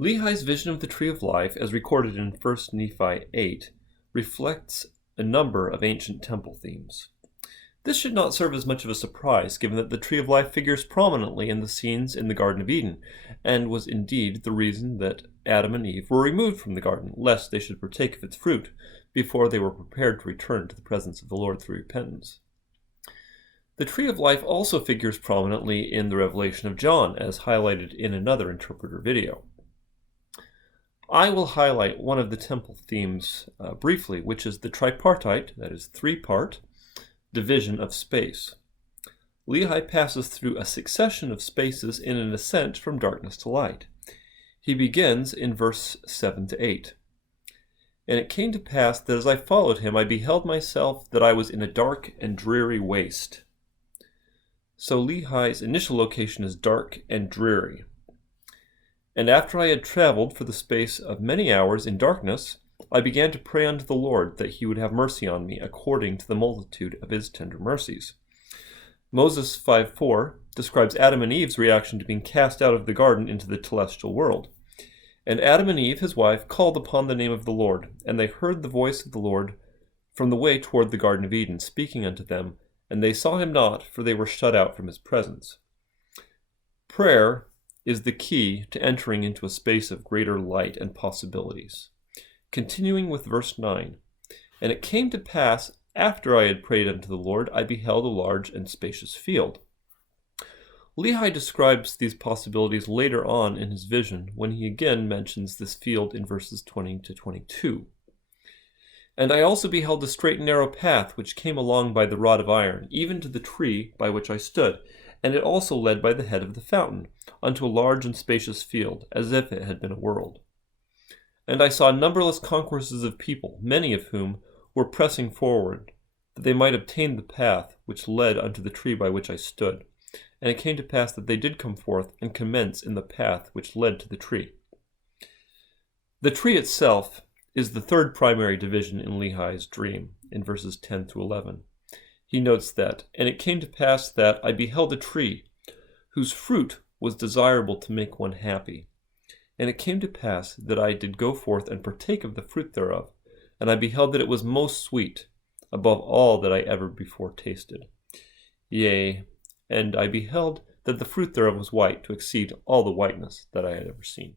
Lehi's vision of the Tree of Life, as recorded in 1 Nephi 8, reflects a number of ancient temple themes. This should not serve as much of a surprise, given that the Tree of Life figures prominently in the scenes in the Garden of Eden, and was indeed the reason that Adam and Eve were removed from the garden, lest they should partake of its fruit before they were prepared to return to the presence of the Lord through repentance. The Tree of Life also figures prominently in the Revelation of John, as highlighted in another interpreter video. I will highlight one of the temple themes briefly, which is the tripartite, that is three-part, division of space. Lehi passes through a succession of spaces in an ascent from darkness to light. He begins in verse 7 to 8. And it came to pass that as I followed him, I beheld myself that I was in a dark and dreary waste. So Lehi's initial location is dark and dreary. And after I had traveled for the space of many hours in darkness, I began to pray unto the Lord that he would have mercy on me according to the multitude of his tender mercies. Moses 5:4 describes Adam and Eve's reaction to being cast out of the garden into the celestial world. And Adam and Eve, his wife, called upon the name of the Lord, and they heard the voice of the Lord from the way toward the Garden of Eden, speaking unto them, and they saw him not, for they were shut out from his presence. Prayer is the key to entering into a space of greater light and possibilities. Continuing with verse 9, And it came to pass, after I had prayed unto the Lord, I beheld a large and spacious field. Lehi describes these possibilities later on in his vision, when he again mentions this field in verses 20 to 22. And I also beheld a straight and narrow path, which came along by the rod of iron, even to the tree by which I stood, and it also led by the head of the fountain, unto a large and spacious field, as if it had been a world. And I saw numberless concourses of people, many of whom were pressing forward, that they might obtain the path which led unto the tree by which I stood. And it came to pass that they did come forth and commence in the path which led to the tree. The tree itself is the third primary division in Lehi's dream, in verses 10 to 11. He notes that, And it came to pass that I beheld a tree, whose fruit was desirable to make one happy. And it came to pass that I did go forth and partake of the fruit thereof, and I beheld that it was most sweet, above all that I ever before tasted. Yea, and I beheld that the fruit thereof was white, to exceed all the whiteness that I had ever seen.